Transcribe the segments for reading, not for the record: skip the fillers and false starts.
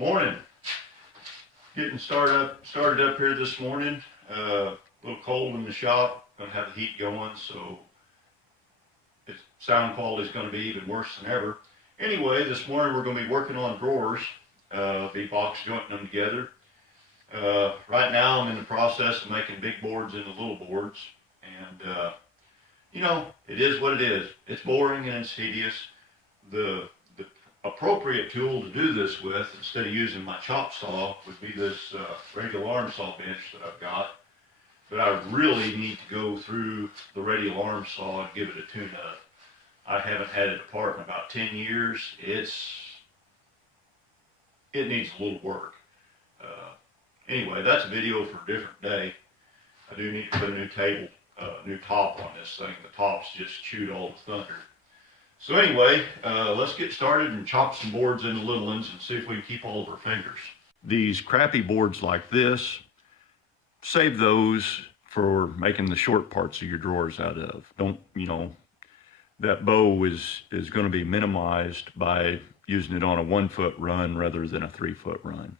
Morning. Getting started up here this morning. A little cold in the shop. Gonna have the heat going, so the sound quality is gonna be even worse than ever. Anyway, this morning we're gonna be working on drawers. Be box jointing them together. Right now I'm in the process of making big boards into little boards, and you know, it is what it is. It's boring and it's tedious. The appropriate tool to do this with, instead of using my chop saw, would be this radial arm saw bench that I've got. But I really need to go through the radial arm saw and give it a tune up. I haven't had it apart in about 10 years. It needs a little work. Anyway, that's a video for a different day. I do need to put a new table, new top on this thing. The top's just chewed all the thunder. So anyway, let's get started and chop some boards into little ones and see if we can keep all of our fingers. These crappy boards like this, save those for making the short parts of your drawers out of. Don't, that bow is going to be minimized by using it on a 1 foot run rather than a 3 foot run.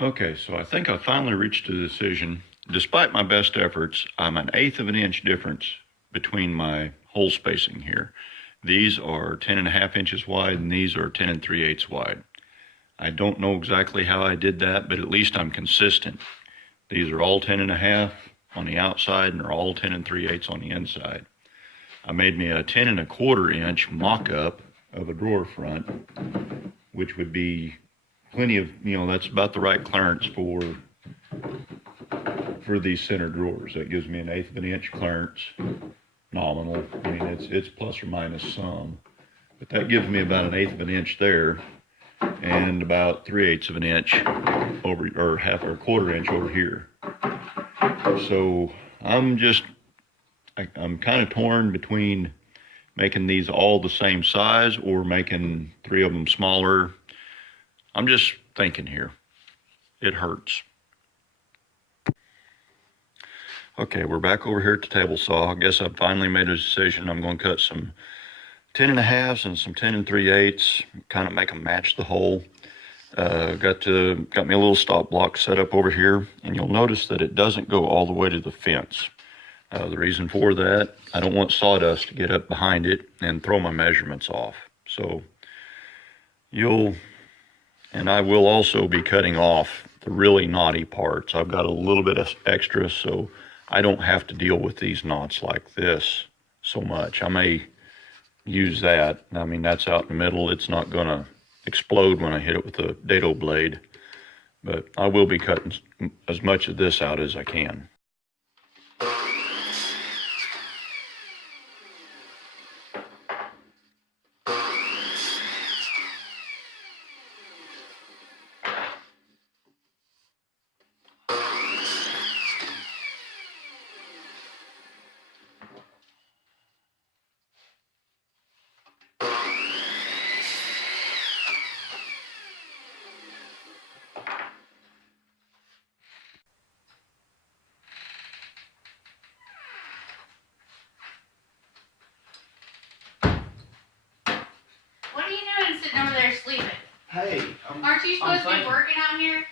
Okay, so I think I finally reached a decision. Despite my best efforts, I'm an 1/8 of an inch difference between my hole spacing here. These are 10.5 inches wide and these are 10 3/8 wide. I don't know exactly how I did that, but at least I'm consistent. These are all 10.5 on the outside and they're all 10 3/8 on the inside. I made me a 10 1/4 inch mock-up of a drawer front, which would be plenty of, that's about the right clearance for these center drawers. That gives me an 1/8 of an inch clearance, nominal. I mean, it's plus or minus some, but that gives me about an 1/8 of an inch there, and about 3/8 of an inch over, or 1/2 or 1/4 inch over here. So I'm kind of torn between making these all the same size or making 3 of them smaller. I'm just thinking here. It hurts. Okay, we're back over here at the table saw. I guess I've finally made a decision. I'm going to cut some 10.5s and some 10 3/8, kind of make them match the hole. Got me a little stop block set up over here, and you'll notice that it doesn't go all the way to the fence. The reason for that, I don't want sawdust to get up behind it and throw my measurements off. So And I will also be cutting off the really knotty parts. I've got a little bit of extra, so I don't have to deal with these knots like this so much. I may use that. I mean, that's out in the middle. It's not going to explode when I hit it with a dado blade, but I will be cutting as much of this out as I can. What are you doing sitting over there sleeping? Hey, aren't you supposed to be working out here?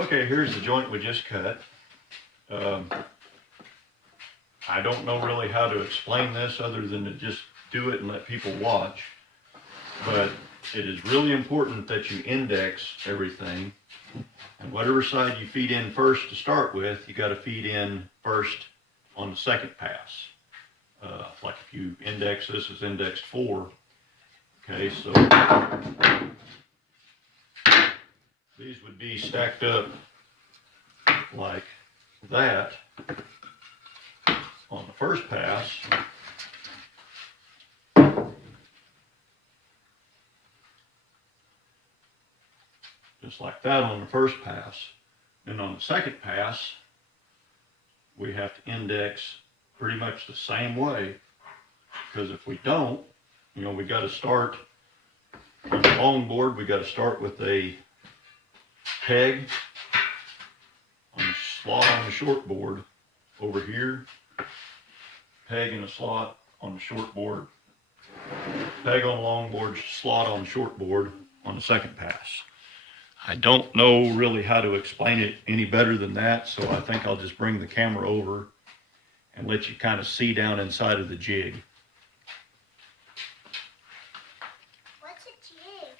Okay, here's the joint we just cut. I don't know really how to explain this other than to just do it and let people watch. But it is really important that you index everything. And whatever side you feed in first to start with, you got to feed in first on the second pass. Like if you index, this is index 4. Okay, so these would be stacked up like that on the first pass. Just like that on the first pass. And on the second pass, we have to index pretty much the same way, because if we don't, you know, we got to start on the long board. We got to start with a peg on the slot on the short board over here, peg in a slot on the short board, peg on the long board, slot on the short board on the second pass. I don't know really how to explain it any better than that, so I think I'll just bring the camera over and let you kind of see down inside of the jig. What's a jig?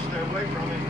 Stay away from it.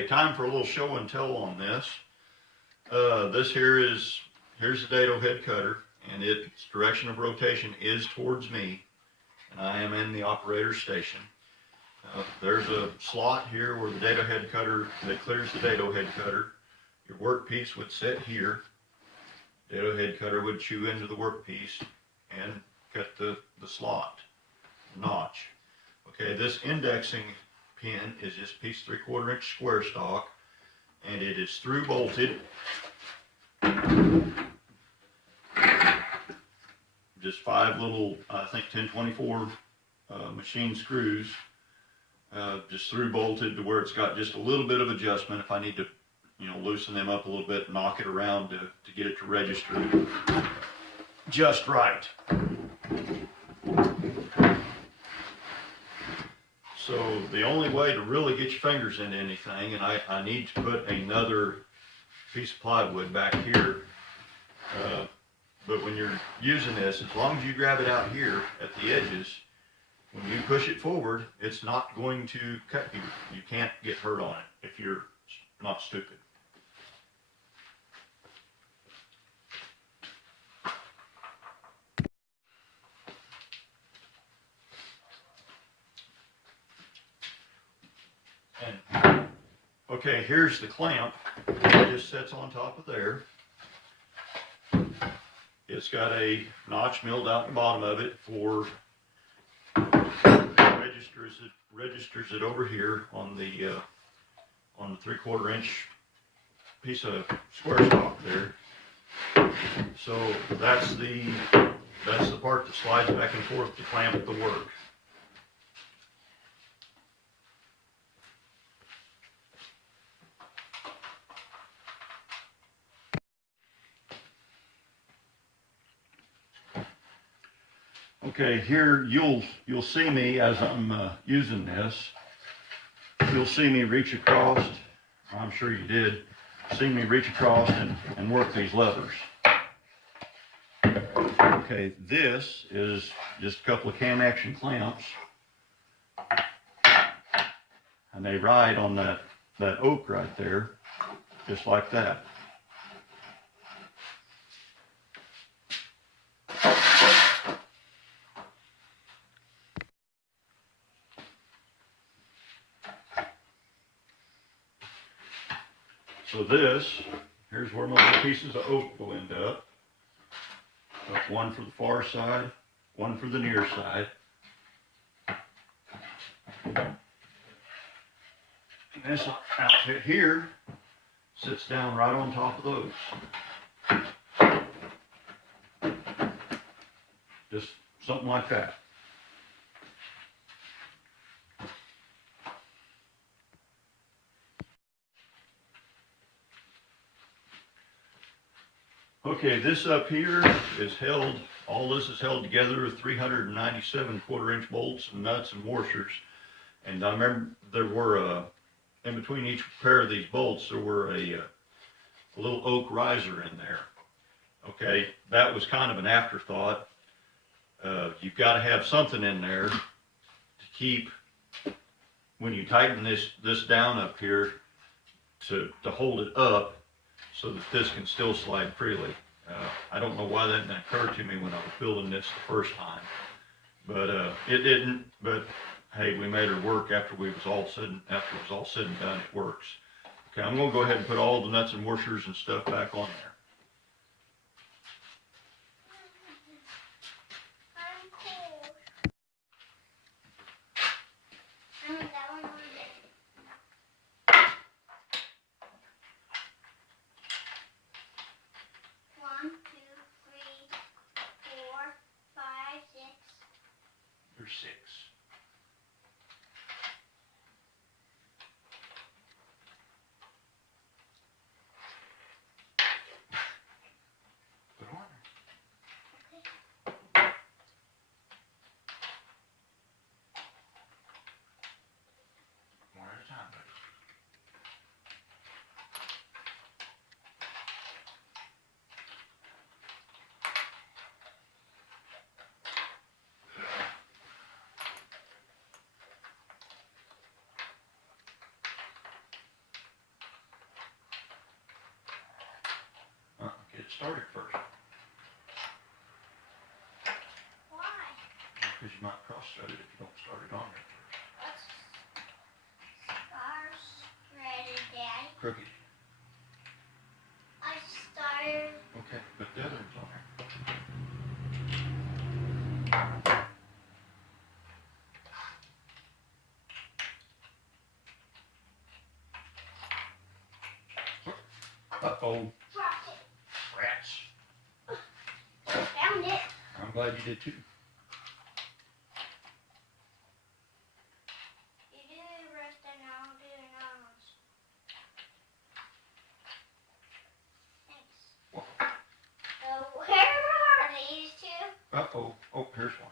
Okay, time for a little show and tell on this. Here's the dado head cutter, and its direction of rotation is towards me, and I am in the operator station. There's a slot here where the dado head cutter, that clears the dado head cutter. Your workpiece would sit here. Dado head cutter would chew into the workpiece and cut the slot, notch. Okay, this indexing pin is just piece 3/4 inch square stock, and it is through bolted. Just 5 little, I think 1024 machine screws, just through bolted to where it's got just a little bit of adjustment. If I need to, loosen them up a little bit, knock it around to get it to register just right. So the only way to really get your fingers into anything, and I need to put another piece of plywood back here, but when you're using this, as long as you grab it out here at the edges, when you push it forward, it's not going to cut you. You can't get hurt on it if you're not stupid. And, okay, here's the clamp. It just sits on top of there. It's got a notch milled out the bottom of it for registers it over here on the 3/4 inch piece of square stock there. So that's the part that slides back and forth to clamp the work. Okay, here you'll see me as I'm using this. You'll see me reach across. I'm sure you did see me reach across and work these levers. Okay, this is just a couple of cam action clamps, and they ride on that oak right there, just like that. So here's where my little pieces of oak will end up. One for the far side, one for the near side. And this outfit here sits down right on top of those. Just something like that. Okay, this up here is all this is held together with 397 1/4 inch bolts and nuts and washers. And I remember there were, in between each pair of these bolts, there were a little oak riser in there. Okay, that was kind of an afterthought. You've got to have something in there to keep, when you tighten this down up here, to hold it up so that this can still slide freely. I don't know why that didn't occur to me when I was building this the first time, but it didn't. But hey, we made her work after it was all said and done. It works. Okay, I'm gonna go ahead and put all the nuts and washers and stuff back on there. I'm cold. I mean, that one over there. One, two, three, 4, 5, 6. There's 6. Put on. One at a time, buddy. started first. Why? Because you might cross-thread it if you don't start it on there first. Let's start ready, Daddy. Crooked. I started. Okay, put the other ones on there. Uh-oh, Dropped it. rats. Found it. I'm glad you did too. You do the rest and I'll do another one. Thanks. So where are these two? Uh-oh, oh, here's one.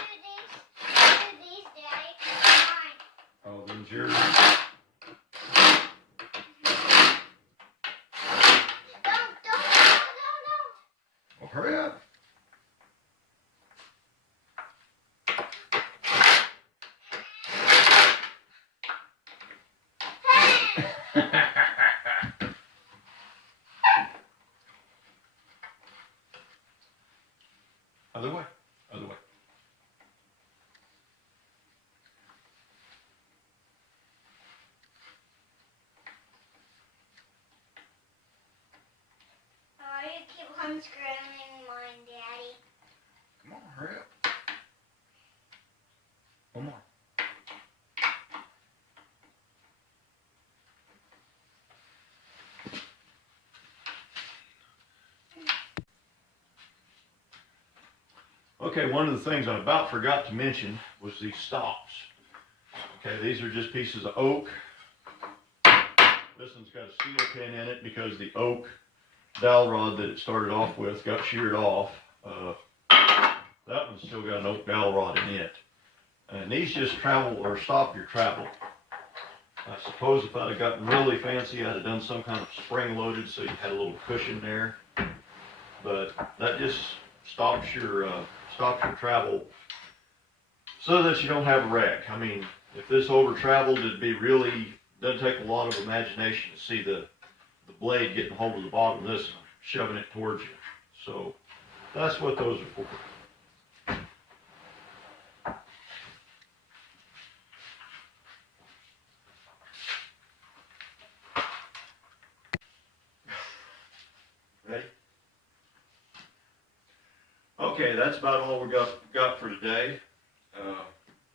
Do these, Daddy. Mine. Oh, them's yours. Don't. Well, hurry up. Other way, other way. Oh, you keep unscrewing mine, Daddy. Come on, hurry up. One more. Okay, one of the things I about forgot to mention was these stops. Okay, these are just pieces of oak. This one's got a steel pin in it because the oak dowel rod that it started off with got sheared off. That one's still got an oak dowel rod in it. And these just travel or stop your travel. I suppose if I'd have gotten really fancy, I'd have done some kind of spring loaded so you had a little cushion there. But that just stops your travel so that you don't have a wreck. I mean, if this over traveled, it'd be really, doesn't take a lot of imagination to see the blade getting hold of the bottom of this and shoving it towards you. So that's what those are for. Ready? Okay, that's about all we got for today.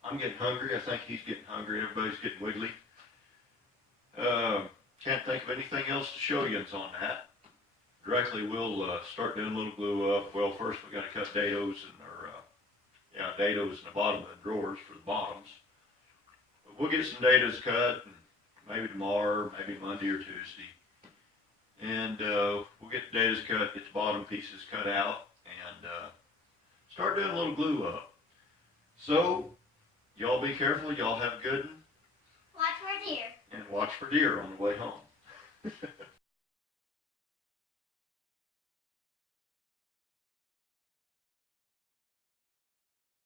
I'm getting hungry. I think he's getting hungry. Everybody's getting wiggly. Can't think of anything else to show you on that. Directly, we'll start doing a little glue up. Well, first we got to cut dados dados in the bottom of the drawers for the bottoms. But we'll get some dados cut, and maybe tomorrow, maybe Monday or Tuesday. And we'll get the dados cut, get the bottom pieces cut out, and start doing a little glue up. So, y'all be careful. Y'all have a good one. Watch for deer. And watch for deer on the way home.